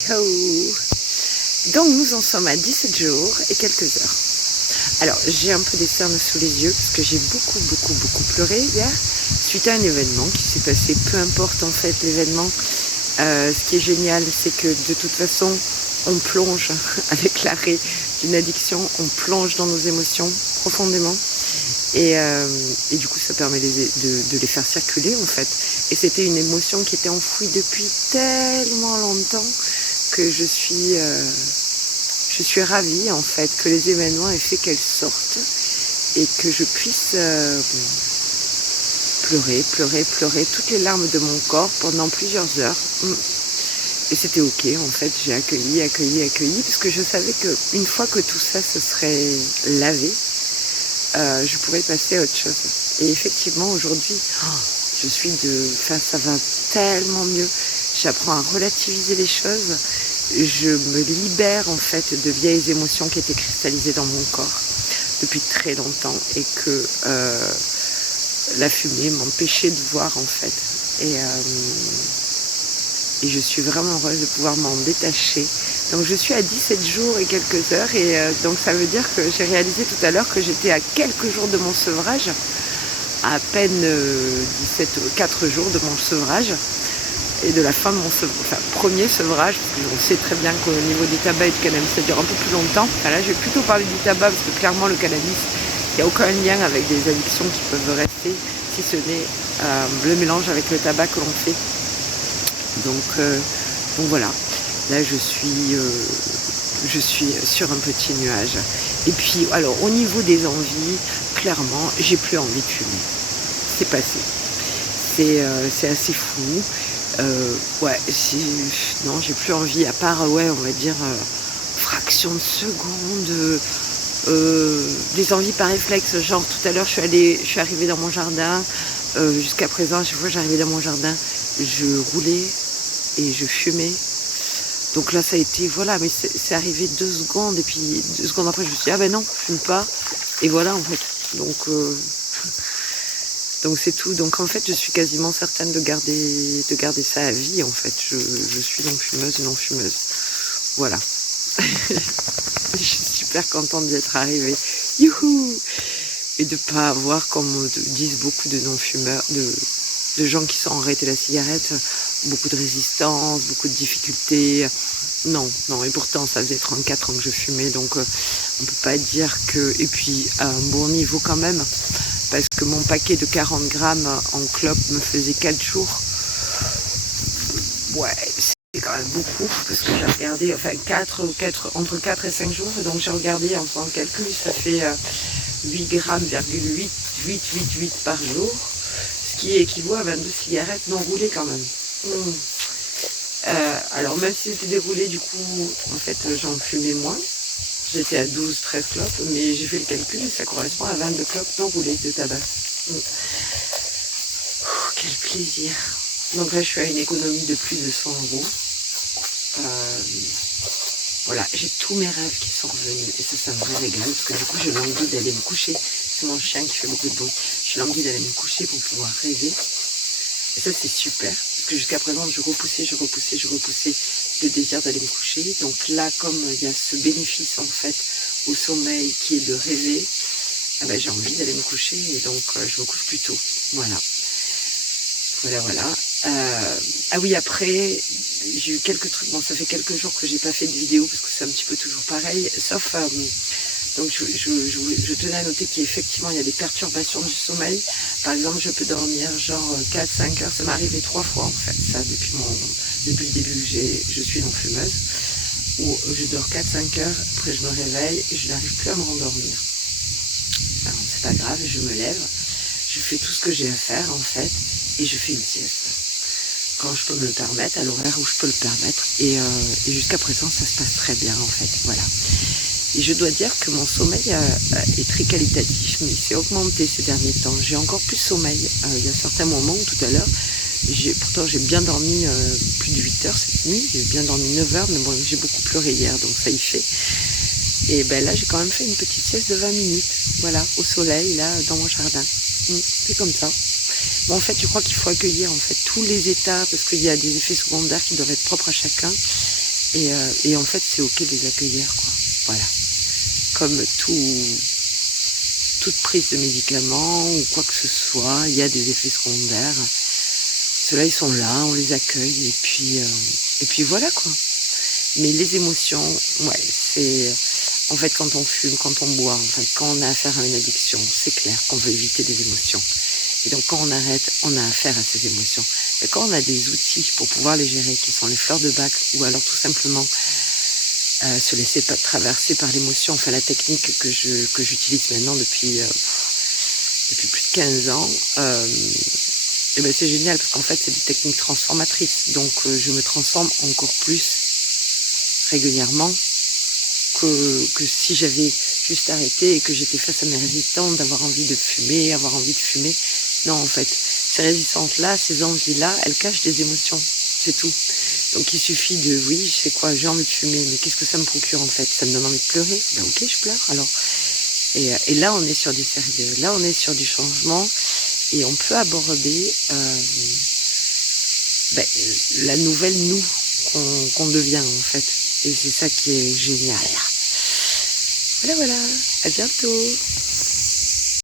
Ciao. Donc nous en sommes à 17 jours et quelques heures. Alors j'ai un peu des cernes sous les yeux parce que j'ai beaucoup pleuré hier suite à un événement qui s'est passé. Peu importe en fait l'événement, ce qui est génial c'est que de toute façon on plonge avec l'arrêt d'une addiction, on plonge dans nos émotions profondément et du coup ça permet de les faire circuler en fait. Et c'était une émotion qui était enfouie depuis tellement longtemps que je suis ravie en fait que les événements aient fait qu'elles sortent et que je puisse pleurer toutes les larmes de mon corps pendant plusieurs heures. Et c'était ok en fait, j'ai accueilli parce que je savais qu'une fois que tout ça se serait lavé, je pourrais passer à autre chose. Et effectivement aujourd'hui, ça va tellement mieux. J'apprends à relativiser les choses. Je me libère en fait de vieilles émotions qui étaient cristallisées dans mon corps depuis très longtemps et que la fumée m'empêchait de voir en fait. Et je suis vraiment heureuse de pouvoir m'en détacher. Donc je suis à 17 jours et quelques heures et donc ça veut dire que j'ai réalisé tout à l'heure que j'étais à quelques jours de mon sevrage, à peine 4 jours de mon sevrage. Et de la fin de mon premier sevrage, parce qu'on sait très bien qu'au niveau du tabac et du cannabis, ça dure un peu plus longtemps. Enfin, là, je vais plutôt parler du tabac, parce que clairement, le cannabis, il n'y a aucun lien avec des addictions qui peuvent rester, si ce n'est le mélange avec le tabac que l'on fait. Donc voilà, là, je suis sur un petit nuage. Et puis, alors, au niveau des envies, clairement, j'ai plus envie de fumer. C'est passé. C'est assez fou. Non, j'ai plus envie, à part, on va dire, fraction de seconde, des envies par réflexe, genre tout à l'heure je suis arrivée dans mon jardin, jusqu'à présent, à chaque fois que j'arrivais dans mon jardin, je roulais et je fumais. Donc là ça a été, voilà, mais c'est arrivé 2 secondes, et puis 2 secondes après je me suis dit, ah ben non, je fume pas, et voilà en fait. Donc c'est tout. Donc en fait, je suis quasiment certaine de garder ça à vie. En fait, je suis non fumeuse. Voilà. Je suis super contente d'y être arrivée. Youhou! Et de pas avoir, comme disent beaucoup de non-fumeurs, de gens qui sont arrêtés la cigarette, beaucoup de résistance, beaucoup de difficultés. Non. Et pourtant, ça faisait 34 ans que je fumais, donc on peut pas dire que. Et puis à un bon niveau quand même. Parce que mon paquet de 40 grammes en clope me faisait 4 jours. Ouais, c'est quand même beaucoup, parce que j'ai regardé, enfin entre 4 et 5 jours, donc j'ai regardé en faisant le calcul, ça fait 8 grammes, 8 par jour, ce qui équivaut à 22 cigarettes non roulées quand même. Alors même si c'était déroulé, du coup, en fait, j'en fumais moins. J'étais à 12-13 clopes, mais j'ai fait le calcul et ça correspond à 22 clopes non roulées de tabac. Quel plaisir! Donc là, je suis à une économie de plus de 100 €. Voilà, j'ai tous mes rêves qui sont revenus et ça me régale parce que du coup, je languis d'aller me coucher. C'est mon chien qui fait beaucoup de bruit. Je languis d'aller me coucher pour pouvoir rêver. Et ça, c'est super parce que jusqu'à présent, je repoussais le désir d'aller me coucher. Donc là, comme il y a ce bénéfice en fait au sommeil qui est de rêver, j'ai envie d'aller me coucher et donc je me couche plus tôt. Voilà. Ah oui, après, j'ai eu quelques trucs. Bon, ça fait quelques jours que j'ai pas fait de vidéo parce que c'est un petit peu toujours pareil. Sauf, donc je tenais à noter qu'effectivement, il y a des perturbations du sommeil. Par exemple, je peux dormir genre 4-5 heures. Ça m'est arrivé 3 fois en fait, ça, depuis le début que je suis non-fumeuse. Où je dors 4-5 heures, après je me réveille et je n'arrive plus à me rendormir. Alors, c'est pas grave, je me lève, je fais tout ce que j'ai à faire en fait, et je fais une sieste. Quand je peux me le permettre, à l'horaire où je peux le permettre, et jusqu'à présent ça se passe très bien en fait, voilà. Et je dois dire que mon sommeil est très qualitatif, mais il s'est augmenté ces derniers temps. J'ai encore plus sommeil. Il y a certains moments où tout à l'heure, pourtant j'ai bien dormi plus de 8 heures cette nuit, j'ai bien dormi 9 heures, mais bon, j'ai beaucoup pleuré hier, donc ça y fait. Et là, j'ai quand même fait une petite sieste de 20 minutes, voilà, au soleil, là, dans mon jardin. C'est comme ça. Bon, en fait, je crois qu'il faut accueillir en fait tous les états, parce qu'il y a des effets secondaires qui doivent être propres à chacun. Et en fait, c'est ok de les accueillir, quoi. Voilà. Comme toute prise de médicaments ou quoi que ce soit, il y a des effets secondaires. Ceux-là, ils sont là, on les accueille et puis voilà, quoi. Mais les émotions, ouais, c'est... En fait, quand on fume, quand on boit, enfin, quand on a affaire à une addiction, c'est clair qu'on veut éviter des émotions. Et donc, quand on arrête, on a affaire à ces émotions. Et quand on a des outils pour pouvoir les gérer, qui sont les fleurs de bac, ou alors tout simplement se laisser traverser par l'émotion, enfin la technique que j'utilise maintenant depuis plus de 15 ans, et ben c'est génial parce qu'en fait c'est des techniques transformatrices. Donc je me transforme encore plus régulièrement que si j'avais juste arrêté et que j'étais face à mes résistances d'avoir envie de fumer, avoir envie de fumer. Non, en fait, ces résistances-là, ces envies-là, elles cachent des émotions, c'est tout. Donc il suffit de, oui, je sais quoi, j'ai envie de fumer, mais qu'est-ce que ça me procure en fait? Ça me donne envie de pleurer? Ben ok, je pleure alors. Et là, on est sur du sérieux, là, on est sur du changement, et on peut aborder la nouvelle nous qu'on devient en fait. Et c'est ça qui est génial. Voilà, à bientôt.